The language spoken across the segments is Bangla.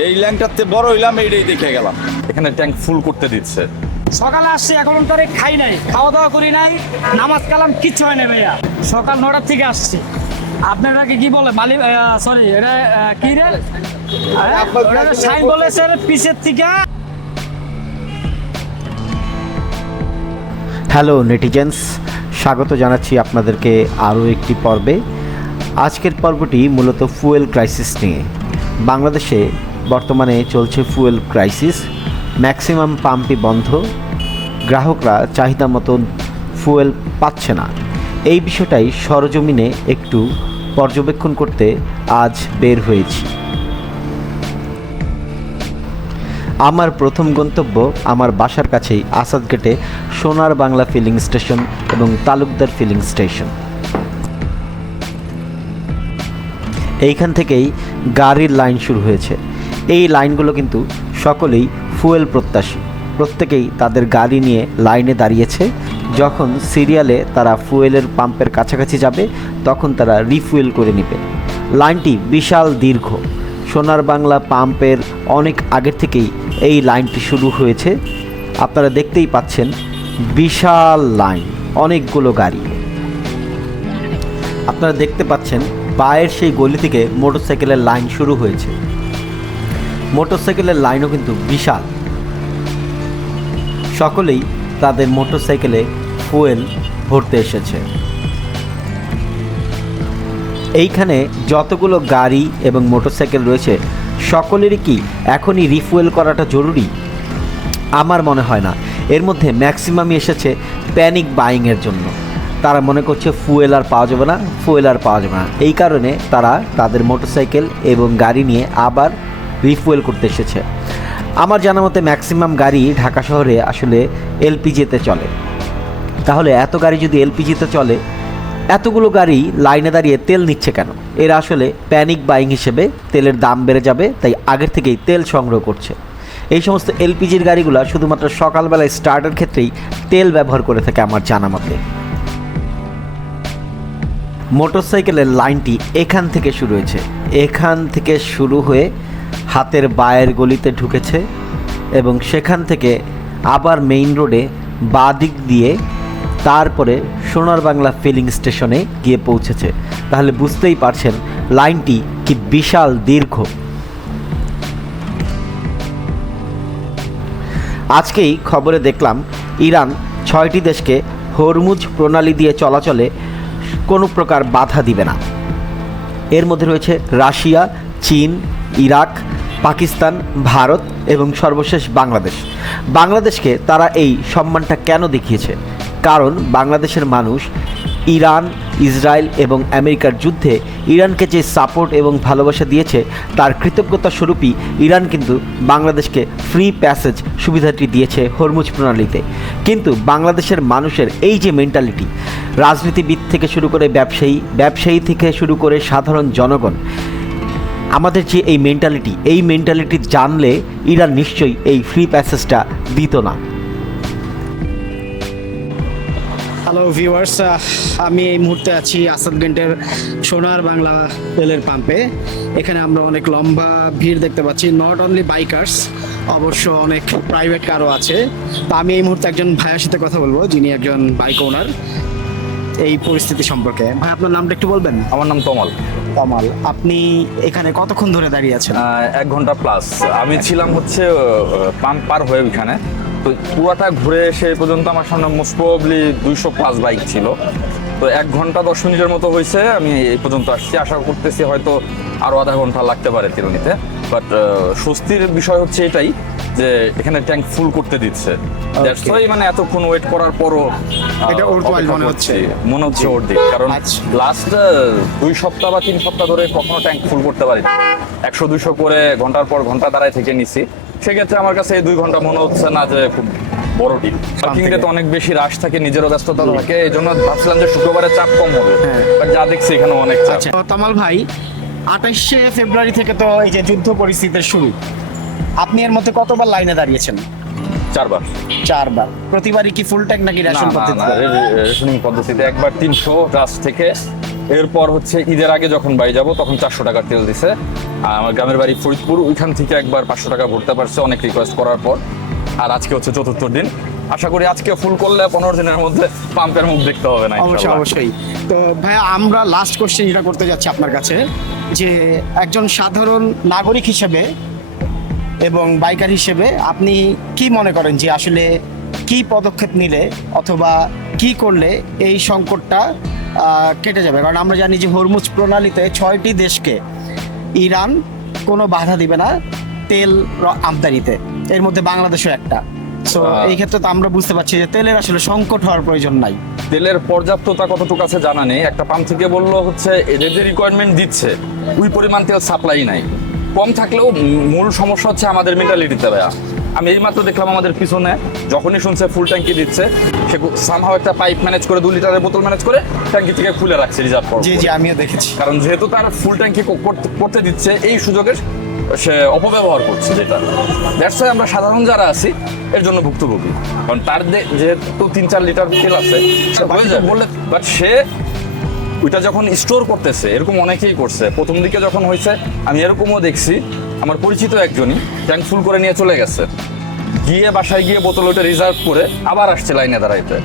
এই ল্যাংটাতে বড় হইলাম, এইটাই দেখে গেলাম। এখানে ট্যাঙ্ক ফুল করতে দিচ্ছে। সকালে আসছি, এখন তারে খাই নাই, খাওয়া দাওয়া করি নাই, নামাজ কালাম কিচ্ছু হয় না ভাইয়া। সকাল 9টার থেকে আসছি। আপনারা কি বলে মালিক, সরি এটা কি রে সাইন বলেছে পিছের থেকে। হ্যালো নেটিজেন্স, স্বাগত জানাচ্ছি আপনাদেরকে আরও একটি পর্বে। আজকের পর্বটি মূলত ফুয়েল ক্রাইসিস নিয়ে। বাংলাদেশে বর্তমানে চলছে ফুয়েল ক্রাইসিস। ম্যাক্সিমাম পাম্পই বন্ধ, গ্রাহকরা চাহিদা মতন ফুয়েল পাচ্ছে না। এই বিষয়টাই সরজমিনে একটু পর্যবেক্ষণ করতে আজ বের হয়েছি। আমার প্রথম গন্তব্য আমার বাসার কাছেই আসাদগেটে সোনার বাংলা ফিলিং স্টেশন এবং তালুকদার ফিলিং স্টেশন। এইখান থেকেই গাড়ির লাইন শুরু হয়েছে। এই লাইনগুলো কিন্তু সকলেই ফুয়েল প্রত্যাশী, প্রত্যেকেই তাদের গাড়ি নিয়ে লাইনে দাঁড়িয়েছে। যখন সিরিয়ালে তারা ফুয়েলের পাম্পের কাছাকাছি যাবে তখন তারা রিফুয়েল করে নেবে। লাইনটি বিশাল দীর্ঘ। সোনার বাংলা পাম্পের অনেক আগের থেকেই এই লাইনটি শুরু হয়েছে। আপনারা দেখতেই পাচ্ছেন বিশাল লাইন, অনেকগুলো গাড়ি। আপনারা দেখতে পাচ্ছেন বায়ের সেই গলি থেকে মোটরসাইকেলের লাইন শুরু হয়েছে। মোটরসাইকেলের লাইনও কিন্তু বিশাল। সকলেই তাদের মোটরসাইকেলে ফুয়েল ভরতে এসেছে। এইখানে যতগুলো গাড়ি এবং মোটরসাইকেল রয়েছে সকলেরই কি এখনই রিফুয়েল করাটা জরুরি? আমার মনে হয় না। এর মধ্যে ম্যাক্সিমামই এসেছে প্যানিক বাইংয়ের জন্য। তারা মনে করছে ফুয়েল আর পাওয়া যাবে না, ফুয়েল আর পাওয়া যাবে না। এই কারণে তারা তাদের মোটরসাইকেল এবং গাড়ি নিয়ে আবার রিফুয়েল করতে এসেছে। আমার জানা মতে ম্যাক্সিমাম গাড়ি ঢাকা শহরে আসলে এলপিজিতে চলে। তাহলে এত গাড়ি যদি এলপিজিতে চলে, এতগুলো গাড়ি লাইনে দাঁড়িয়ে তেল নিচ্ছে কেন? এরা আসলে প্যানিক বাইং হিসেবে তেলের দাম বেড়ে যাবে তাই আগের থেকেই তেল সংগ্রহ করছে। এই সমস্ত এলপিজির গাড়িগুলো শুধুমাত্র সকালবেলায় স্টার্টের ক্ষেত্রেই তেল ব্যবহার করে থাকে আমার জানা মতে। মোটরসাইকেলের লাইনটি এখান থেকে শুরু হয়েছে, এখান থেকে শুরু হয়ে হাতের বায়ের গলিতে ঢুকেছে এবং সেখান থেকে আবার মেইন রোডে বাঁ দিক দিয়ে তারপরে সোনার বাংলা ফিলিং স্টেশনে গিয়ে পৌঁছেছে। তাহলে বুঝতেই পারছেন লাইনটি কি বিশাল দীর্ঘ। আজকেই খবরে দেখলাম ইরান 6টি দেশকে হরমুজ প্রণালী দিয়ে চলাচলে কোনো প্রকার বাধা দিবে না। এর মধ্যে রয়েছে রাশিয়া, চীন, ইরাক, পাকিস্তান, ভারত এবং সর্বশেষ বাংলাদেশ। বাংলাদেশকে তারা এই সম্মানটা কেন দেখিয়েছে? কারণ বাংলাদেশের মানুষ ইরান, ইসরায়েল এবং আমেরিকার যুদ্ধে ইরানকে যে সাপোর্ট এবং ভালোবাসা দিয়েছে তার কৃতজ্ঞতা স্বরূপই ইরান কিন্তু বাংলাদেশকে ফ্রি প্যাসেজ সুবিধাটি দিয়েছে হরমুজ প্রণালীতে। কিন্তু বাংলাদেশের মানুষের এই যে মেন্টালিটি, রাজনীতিবিদ থেকে শুরু করে ব্যবসায়ী থেকে শুরু করে সাধারণ জনগণ, আমাদের যে এই মেন্টালিটি জানলে ইরান নিশ্চয়ই এই ফ্রি প্যাসেজটা দিত না। হ্যালো ভিউয়ার্স, আমি এই মুহূর্তে আছি আসাদগেটের সোনার বাংলা তেলের পাম্পে। এখানে আমরা অনেক লম্বা ভিড় দেখতে পাচ্ছি। নট অনলি বাইকার্স, অবশ্য অনেক প্রাইভেট কারও আছে। তো আমি এই মুহূর্তে একজন ভাইয়ের সাথে কথা বলবো যিনি একজন বাইক ওনার। এই পরিস্থিতি সম্পর্কে ভাই, আপনার নামটা একটু বলবেন? আমার নাম তমাল। তমাল, আপনি এখানে কতক্ষণ ধরে দাঁড়িয়ে আছেন? 1 ঘন্টা প্লাস। আমি ছিলাম হচ্ছে পাম্প পার হয়ে ওইখানে, তো পুরাটা ঘুরে এসে পর্যন্ত আমার সামনে মোস্ট প্রবাবলি 200+ বাইক ছিল। তো 1 ঘন্টা 10 মিনিটের মতো হয়েছে আমি এই পর্যন্ত আসছি। আশা করতেছি হয়তো আরও আধা ঘন্টা লাগতে পারে তেল নিতে। বাট স্বস্তির বিষয় হচ্ছে এটাই যে এখানে ট্যাঙ্ক ফুল করতে দিচ্ছে। দ্যাটস ওয়াই মানে এতক্ষণ ওয়েট করার পরও এটা ওর কোয়াল মনে হচ্ছে ওর দিক। কারণ লাস্ট 2 সপ্তাহ বা 3 সপ্তাহ ধরে কখনো ট্যাঙ্ক ফুল করতে পারি 100-200 করে ঘন্টার পর ঘন্টা দাঁড়ায় থেকে নিছি। সেক্ষেত্রে আমার কাছে এই 2 ঘন্টা মনে হচ্ছে না যে খুব বড় ডিল। পার্কিংয়ে তো অনেক বেশি রাশ থাকে, নিজেরও ব্যস্ততা থাকে, এই জন্য ভাবছিলাম যে শুক্রবারে চাপ কম হবে। বাট যা দেখছি এখানে অনেক চাপ। তমাল ভাই, 28শে ফেব্রুয়ারি থেকে তো এই যে যুদ্ধ পরিস্থিতির শুরু, আপনি এর মধ্যে কতবার লাইনে দাঁড়িয়েছেন? 4 বার। প্রতিবারই কি ফুল ট্যাঙ্ক নাকি রেশন পদ্ধতিতে? রেশনিং পদ্ধতিতে। একবার 300 রাশ থেকে, এরপর হচ্ছে ঈদের আগে যখন বাড়ি যাব তখন 400 টাকার তেল দিছে। আমার গ্রামের বাড়ি ফরিদপুর, ওইখান থেকে একবার 500 টাকা ভরতে পারছে অনেক রিকোয়েস্ট করার পর। আর আজকে হচ্ছে 4র্থ দিন, আশা করি আজকে ফুল করলে 15 দিনের মধ্যে পাম্পের মুখ দেখতে হবে না অবশ্যই ইনশাআল্লাহ। অবশ্যই। তো ভাইয়া আমরা লাস্ট কোশ্চেন যেটা করতে যাচ্ছি আপনার কাছে, যে একজন সাধারণ নাগরিক হিসেবে এবং বাইকার হিসেবে আপনি কি মনে করেন যে আসলে কি পদক্ষেপ নিলে অথবা কি করলে এই সংকটটা কেটে যাবে? কারণ আমরা জানি যে হরমুজ প্রণালীতে 6টি দেশকে ইরান কোনো বাধা দিবে না তেল আমদানিতে, এর মধ্যে বাংলাদেশও একটা। সো এই ক্ষেত্রে তো আমরা বুঝতে পারছি যে তেলের আসলে সংকট হওয়ার প্রয়োজন নাই। তেলের পর্যাপ্ততা কতটুকু আছে জানা নেই। একটা পাম্প থেকে বললো হচ্ছে এদের যে রিকোয়ারমেন্ট দিচ্ছে ওই পরিমাণ তেল সাপ্লাই নাই। কম থাকলেও মূল সমস্যা হচ্ছে আমাদের মেন্টালিটিতে ভাইয়া। আমি এইমাত্র দেখলাম আমাদের পিছনে যখনই শুনছে ফুল ট্যাঙ্কি দিচ্ছে, সে সামহাও একটা পাইপ ম্যানেজ করে 2 লিটারের বোতল ম্যানেজ করে ট্যাঙ্কি থেকে খুলে রাখছে রিজার্ভ করে। জি জি, আমিও দেখেছি। কারণ যেহেতু তার ফুল ট্যাঙ্কি করতে দিচ্ছে, এই সুযোগের সে অপব্যবহার করছে, যেটা দ্যাটস ওয়াই আমরা সাধারণ যারা আছি এর জন্য ভুক্তভোগী। কারণ তার যেহেতু 3-4 লিটার তেল আছে সে হয়ে যায় বললে, বাট সে ওইটা যখন স্টোর করতেছে, এরকম অনেকেই করছে। প্রথম দিকে যখন হয়েছে আমি এরকমও দেখছি, আমার পরিচিত একজনই ট্যাঙ্ক ফুল করে নিয়ে চলে গেছে, গিয়ে বাসায় গিয়ে বোতল ওইটা রিজার্ভ করে আবার আসছে লাইনে দাঁড়াইতে।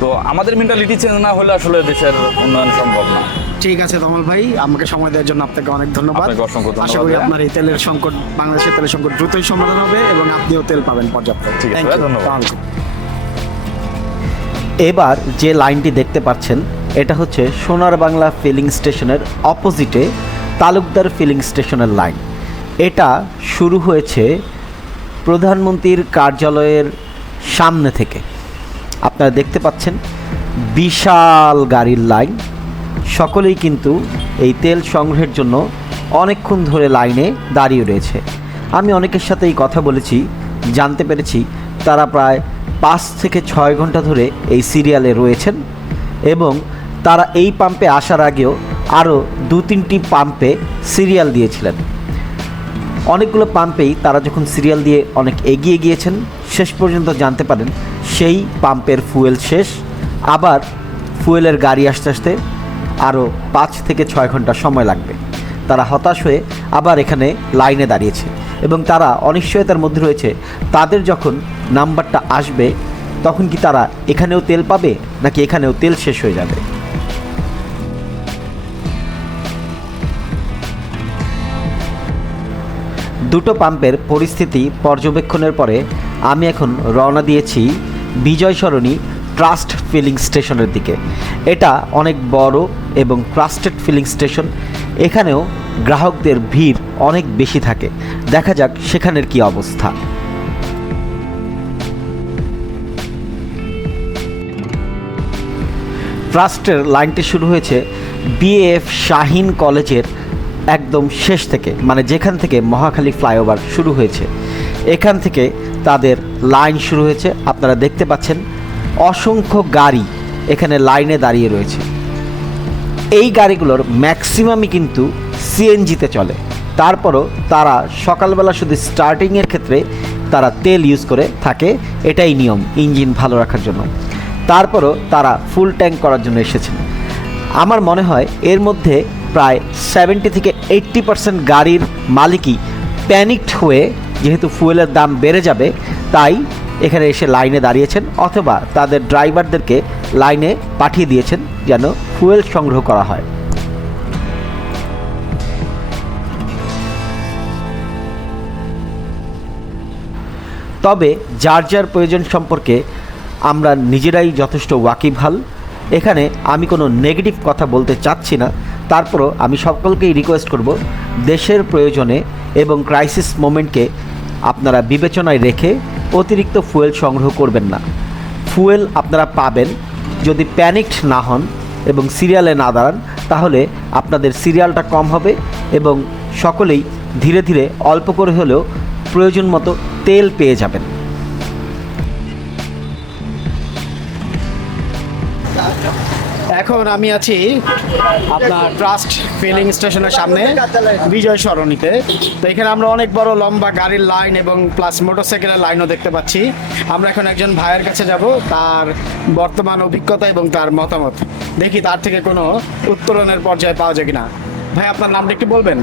তো আমাদের মেন্টালিটি চেঞ্জ না হলে আসলে দেশের উন্নয়ন সম্ভব না। ঠিক আছে তমাল ভাই, আমাকে সময় দেওয়ার জন্য আপনাকে অনেক ধন্যবাদ। আপনাকে অসংখ্য ধন্যবাদ আশা করি ভাইয়া। আপনার এই তেলের সংকট, বাংলাদেশের তেলের সংকট দ্রুতই সমাধান হবে এবং আপনিও তেল পাবেন পর্যাপ্ত। ঠিক আছে, Thank you. ধন্যবাদ। আসসালামু আলাইকুম। এবার যে লাইনটি দেখতে পাচ্ছেন এটা হচ্ছে সোনার বাংলা ফিলিং স্টেশনের অপোজিটে তালুকদার ফিলিং স্টেশনের লাইন। এটা শুরু হয়েছে প্রধানমন্ত্রীর কার্যালয়ের সামনে থেকে। আপনারা দেখতে পাচ্ছেন বিশাল গাড়ির লাইন। সকলেই কিন্তু এই তেল সংগ্রহের জন্য অনেকক্ষণ ধরে লাইনে দাঁড়িয়ে রয়েছে। আমি অনেকের সাথেই কথা বলেছি, জানতে পেরেছি তারা প্রায় 5 থেকে 6 ঘন্টা ধরে এই সিরিয়ালে রয়েছেন এবং তারা এই পাম্পে আসার আগেও আরও 2-3টি পাম্পে সিরিয়াল দিয়েছিলেন। অনেকগুলো পাম্পেই তারা যখন সিরিয়াল দিয়ে অনেক এগিয়ে গিয়েছেন, শেষ পর্যন্ত জানতে পারেন সেই পাম্পের ফুয়েল শেষ। আবার ফুয়েলের গাড়ি আসতে আসতে আরও 5 থেকে 6 ঘন্টা সময় লাগবে। তারা হতাশ হয়ে আবার এখানে লাইনে দাঁড়িয়েছে এবং তারা অনিশ্চয়তার মধ্যে রয়েছে, তাদের যখন নাম্বারটা আসবে তখন কি তারা এখানেও তেল পাবে নাকি এখানেও তেল শেষ হয়ে যাবে। দুটো পাম্পের পরিস্থিতি পর্যবেক্ষণের পরে আমি এখন রওনা দিয়েছি বিজয় সরণি ট্রাস্ট ফিলিং স্টেশনের দিকে। এটা অনেক বড় এবং ট্রাস্টেড ফিলিং স্টেশন। এখানেও গ্রাহকদের ভিড় অনেক বেশি থাকে। দেখা যাক সেখানের কি অবস্থা। ট্রাস্টের লাইনটি শুরু হয়েছে বিএএফ শাহিন কলেজের একদম শেষ থেকে, মানে যেখান থেকে মহাখালী ফ্লাইওভার শুরু হয়েছে এখান থেকে তাদের লাইন শুরু হয়েছে। আপনারা দেখতে পাচ্ছেন অসংখ্য গাড়ি এখানে লাইনে দাঁড়িয়ে রয়েছে। এই গাড়িগুলোর ম্যাক্সিমামই কিন্তু সিএনজিতে চলে। তারপরও তারা সকালবেলা শুধু স্টার্টিংয়ের ক্ষেত্রে তারা তেল ইউজ করে থাকে, এটাই নিয়ম ইঞ্জিন ভালো রাখার জন্য। তারপরও তারা ফুল ট্যাঙ্ক করার জন্য এসেছেন। আমার মনে হয় এর মধ্যে প্রায় 70 থেকে 80% গাড়ির মালিকই প্যানিকড হয়ে, যেহেতু ফুয়েলের দাম বেড়ে যাবে তাই এখানে এসে লাইনে দাঁড়িয়েছেন, অথবা তাদের ড্রাইভারদেরকে লাইনে পাঠিয়ে দিয়েছেন যেন ফুয়েল সংগ্রহ করা হয়। তবে যার যার প্রয়োজন সম্পর্কে আমরা নিজেরাই যথেষ্ট ওয়াকিবহাল। এখানে আমি কোনো নেগেটিভ কথা বলতে চাচ্ছি না, তারপরও আমি সকলকেই রিকোয়েস্ট করব দেশের প্রয়োজনে এবং ক্রাইসিস মোমেন্টকে আপনারা বিবেচনায় রেখে অতিরিক্ত ফুয়েল সংগ্রহ করবেন না। ফুয়েল আপনারা পাবেন যদি প্যানিকড না হন এবং সিরিয়ালে না দাঁড়ান, তাহলে আপনাদের সিরিয়ালটা কম হবে এবং সকলেই ধীরে ধীরে অল্প করে হলেও প্রয়োজন মতো তেল পেয়ে যাবেন। এখন আমি আছি আপনার ট্রাস্ট ফিলিং স্টেশনের সামনে বিজয় সরণিতে। তো এখানে আমরা অনেক বড় লম্বা গাড়ির লাইন এবং প্লাস মোটরসাইকেলের লাইনও দেখতে পাচ্ছি। আমরা এখন একজন ভাইয়ের কাছে যাব, তার বর্তমান অভিজ্ঞতা এবং তার মতামত দেখি তার থেকে কোনো উত্তরণের পর্যায়ে পাওয়া যায় কিনা। ভাই, আপনার নামটা একটু বলবেন?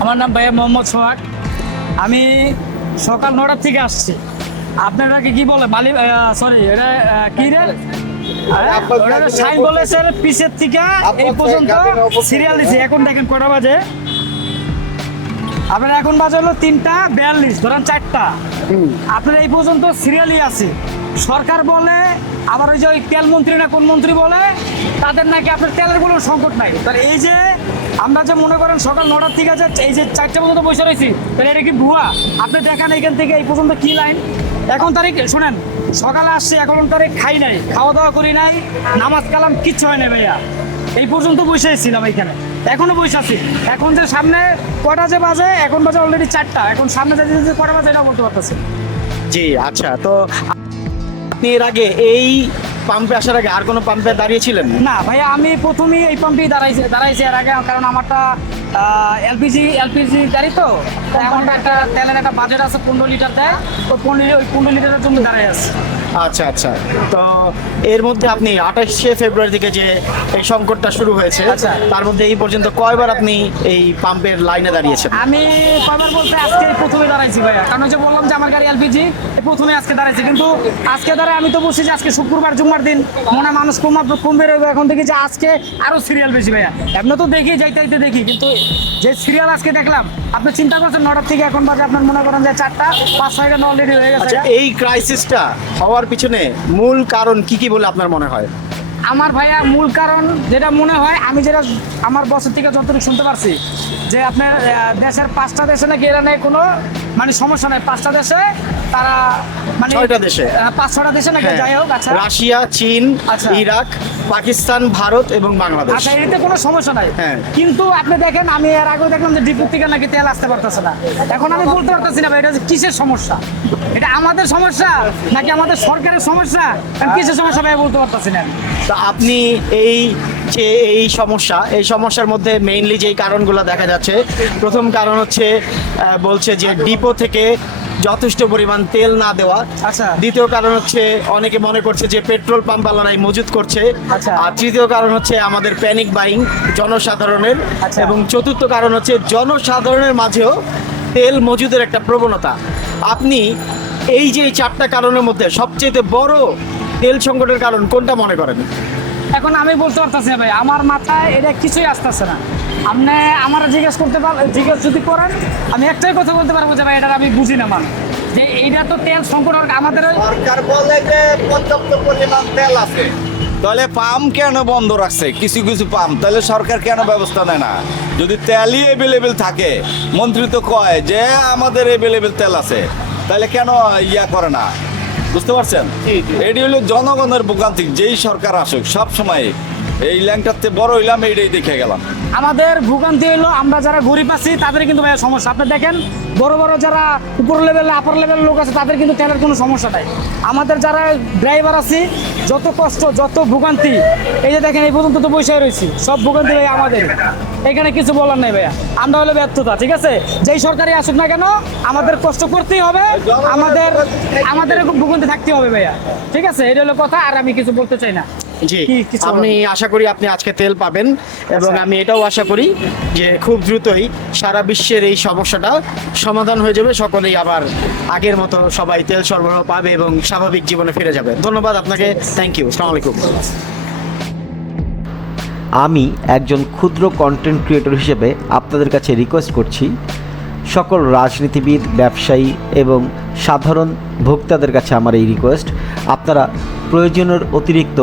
আমার নাম ভাইয়া মোহাম্মদ সোহাগ। আমি সকাল 9টার থেকে আসছি। আপনারাকে কি বলে মালিক, সরি এটা কি রে সাইন বলেছে পিছের থেকে এই পর্যন্ত সিরিয়াল দিচ্ছে। এখন দেখেন কটা বাজে, আপনার এখন বাজে হলো 3:42, ধরেন 4টা। আপনার এই পর্যন্ত সিরিয়ালই আছে। সরকার বলে আবার ওই যে ওই তেল মন্ত্রী না কোন মন্ত্রী বলে তাদের নাকি আপনার তেলের কোনো সংকট নাই। তাহলে এই যে আমরা যে মনে করেন সকাল 9টার থেকে যে এই যে 4টা পর্যন্ত বসে রয়েছি, তাহলে এটা কি ভুয়া? আপনি দেখেন এখান থেকে এই পর্যন্ত কি লাইন। এখন তারিখ শোনেন, সকালে আসছি, এখন তারিখ খাই নাই, খাওয়া দাওয়া করি নাই, নামাজ কালাম কিচ্ছু হয় না ভাইয়া। এই পর্যন্ত বসে ছিলাম এইখানে, এখনো বসে আছি। এখন যে সামনে কটা যে বাজে, এখন বাজে অলরেডি 4টা। এখন সামনে যে কটা বাজে এটাও বলতে পারতেছি। জি আচ্ছা, তো আপনি এর আগে এই পাম্পে আসার আগে আর কোনো পাম্পে দাঁড়িয়েছিলেন? না ভাইয়া, আমি প্রথমেই এই পাম্পেই দাঁড়াইছি এর আগে, কারণ আমারটা এলপিজি গাড়ি, তো তাই আমারটা একটা তেলের একটা বাজেট আছে 15 লিটার দেয়। ওই 15 লিটারের জন্য দাঁড়াই আছে। আচ্ছা আচ্ছা, তো এর মধ্যে আপনি 28শে ফেব্রুয়ারি থেকে যে এই সংকটটা শুরু হয়েছে, আচ্ছা। তার মধ্যে এই পর্যন্ত কয়বার আপনি এই পাম্পের লাইনে দাঁড়িয়েছেন? আমি কয়বার বলতে আজকে প্রথমে দাঁড়াইছি ভাইয়া, কারণ যে বললাম যে আমার গাড়ি এলপিজি, প্রথমে আজকে দাঁড়াইছি। কিন্তু আজকে দাঁড়ায় আমি তো বলছি যে আজকে শুক্রবার জুম্মার দিন, মনে হয় মানুষ কমবে রইবে। এখন দেখি যে আজকে আরো সিরিয়াল বেশি ভাইয়া। এমনি তো দেখি যাইতে দেখি, কিন্তু যে সিরিয়াল আজকে দেখলাম, আপনি চিন্তা করছেন 9টার থেকে এখন বাজে আপনার মনে করেন যে 4টা 5-6টা অলরেডি হয়ে গেছে। আচ্ছা, এই ক্রাইসিসটা হওয়ার পিছনে মূল কারণ কি বলে আপনার মনে হয়? আমার ভাইয়া মূল কারণ যেটা মনে হয়, আমি যেটা আমার বছর থেকে যতটুকু শুনতে পারছি, যে আপনার দেশের 5টা দেশে নাকি এরা নেই কোনো মানে সমস্যা নাই। 5টা দেশে তারা মানে 6টা দেশে, 5-6টা দেশে নাকি, হ্যাঁ। যাই হোক। আচ্ছা, রাশিয়া, চীন, আচ্ছা। ইরাক, পাকিস্তান, ভারত এবং বাংলাদেশ। আচ্ছা, এতে কোনো সমস্যা নাই। হ্যাঁ। কিন্তু আপনি দেখেন, আমি এর আগেও দেখলাম যে ডিপুর থেকে নাকি তেল আসতে পারতেছে না। এখন আমি বলতে পারতেছি না ভাই, এটা যে কিসের সমস্যা, এটা আমাদের সমস্যা নাকি আমাদের সরকারের সমস্যা, কিসের সমস্যা ভাই বলতে পারতেছি না। তা আপনি এই যে এই সমস্যার মধ্যে মেইনলি যেই কারণগুলো দেখা যাচ্ছে, প্রথম কারণ হচ্ছে বলছে যে ডিপো থেকে যথেষ্ট পরিমাণ তেল না দেওয়া। আচ্ছা। দ্বিতীয় কারণ হচ্ছে অনেকে মনে করছে যে পেট্রোল পাম্প আলাদাই মজুত করছে। আচ্ছা। আর তৃতীয় কারণ হচ্ছে আমাদের প্যানিক বাইং জনসাধারণের। আচ্ছা। এবং চতুর্থ কারণ হচ্ছে জনসাধারণের মাঝেও তেল মজুদের একটা প্রবণতা। আপনি এই যে এই 4টা কারণের মধ্যে সবচেয়ে বড় তেল সংকটের কারণ কোনটা মনে করেন? এখন আমি বলতে পারতেছি না ভাই, আমার মাথায় এটা কিছুই আসতেছে না। আপনি আমার জিজ্ঞেস যদি করেন, আমি একটাই কথা বলতে পারবো যে ভাই, এটা আমি বুঝি না মানে, যে এইটা তো তেল সংকট আমাদের সরকার বলে যে পর্যাপ্ত পরিমাণ তেল আছে, তাহলে পাম্প কেন বন্ধ রাখছে? কিছু কিছু পাম্প, তাহলে সরকার কেন ব্যবস্থা নেয় না? যদি তেলই অ্যাভেলেবেল থাকে, মন্ত্রী তো কয় যে আমাদের অ্যাভেলেবেল তেল আছে, তাহলে কেন ইয়া করে না? বুঝতে পারছেন? এটি হলো জনগণের ভোগান্তি। যেই সরকার আসুক, সব সময় এই ল্যাংটাতে বড় হইলাম, এইটাই দেখে গেলাম। আমাদের ভোগান্তি হলো আমরা যারা গরিব আছি তাদের কিন্তু ভাই সমস্যা। আপনি দেখেন বড় বড় যারা উপর লেভেল আপার লেভেলের লোক আছে তাদের কিন্তু তেলের কোনো সমস্যা নাই। আমাদের যারা ড্রাইভার আছি যত কষ্ট, যত ভোগান্তি, এই যে দেখেন এই পর্যন্ত তো বসে রয়েছি, সব ভোগান্তি ভাই আমাদের। এখানে কিছু বলার নাই ভাইয়া, আমরা হলো ব্যর্থতা। ঠিক আছে, যেই সরকারই আসুক না কেন, আমাদের কষ্ট করতেই হবে, আমাদের ভোগান্তি থাকতে হবে ভাইয়া। ঠিক আছে, এটা হলো কথা, আর আমি কিছু বলতে চাই না। জি, কিছু আমি আশা করি আপনি আজকে তেল পাবেন, এবং আচ্ছা। আমি এটাও আশা করি যে খুব দ্রুতই সারা বিশ্বের এই সমস্যাটা সমাধান হয়ে যাবে, সকলেই আবার আগের মতো সবাই তেল সরবরাহ পাবে এবং স্বাভাবিক জীবনে ফিরে যাবে। ধন্যবাদ আপনাকে, থ্যাংক ইউ, আসসালামু আলাইকুম। আমি একজন ক্ষুদ্র কন্টেন্ট ক্রিয়েটর হিসেবে আপনাদের কাছে রিকোয়েস্ট করছি, সকল রাজনীতিবিদ, ব্যবসায়ী এবং সাধারণ ভোক্তাদের কাছে আমার এই রিকোয়েস্ট, আপনারা প্রয়োজনের অতিরিক্ত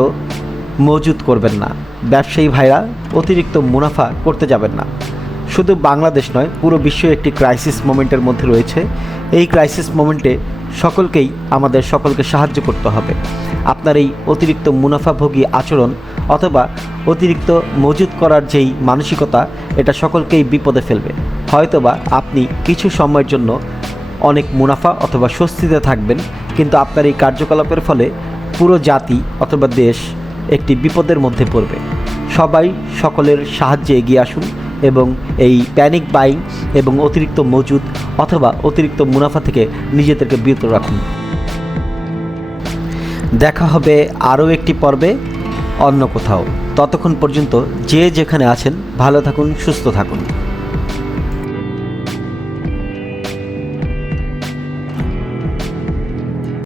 মজুত করবেন না। ব্যবসায়ী ভাইরা অতিরিক্ত মুনাফা করতে যাবেন না। শুধু বাংলাদেশ নয়, পুরো বিশ্ব একটি ক্রাইসিস মোমেন্টের মধ্যে রয়েছে। এই ক্রাইসিস মোমেন্টে সকলকে সাহায্য করতে হবে। আপনার এই অতিরিক্ত মুনাফাভোগী আচরণ অথবা অতিরিক্ত মজুত করার যেই মানসিকতা, এটা সকলকেই বিপদে ফেলবে। হয়তোবা আপনি কিছু সময়ের জন্য অনেক মুনাফা অথবা স্বস্তিতে থাকবেন, কিন্তু আপনার এই কার্যকলাপের ফলে পুরো জাতি অথবা দেশ একটি বিপদের মধ্যে পড়বে। সবাই সকলের সাহায্যে এগিয়ে আসুন এবং এই প্যানিক বাইং এবং অতিরিক্ত মজুদ অথবা অতিরিক্ত মুনাফা থেকে নিজেদেরকে বিরত রাখুন। দেখা হবে আরও একটি পর্বে অন্য কোথাও। ততক্ষণ পর্যন্ত যে যেখানে আছেন ভালো থাকুন, সুস্থ থাকুন।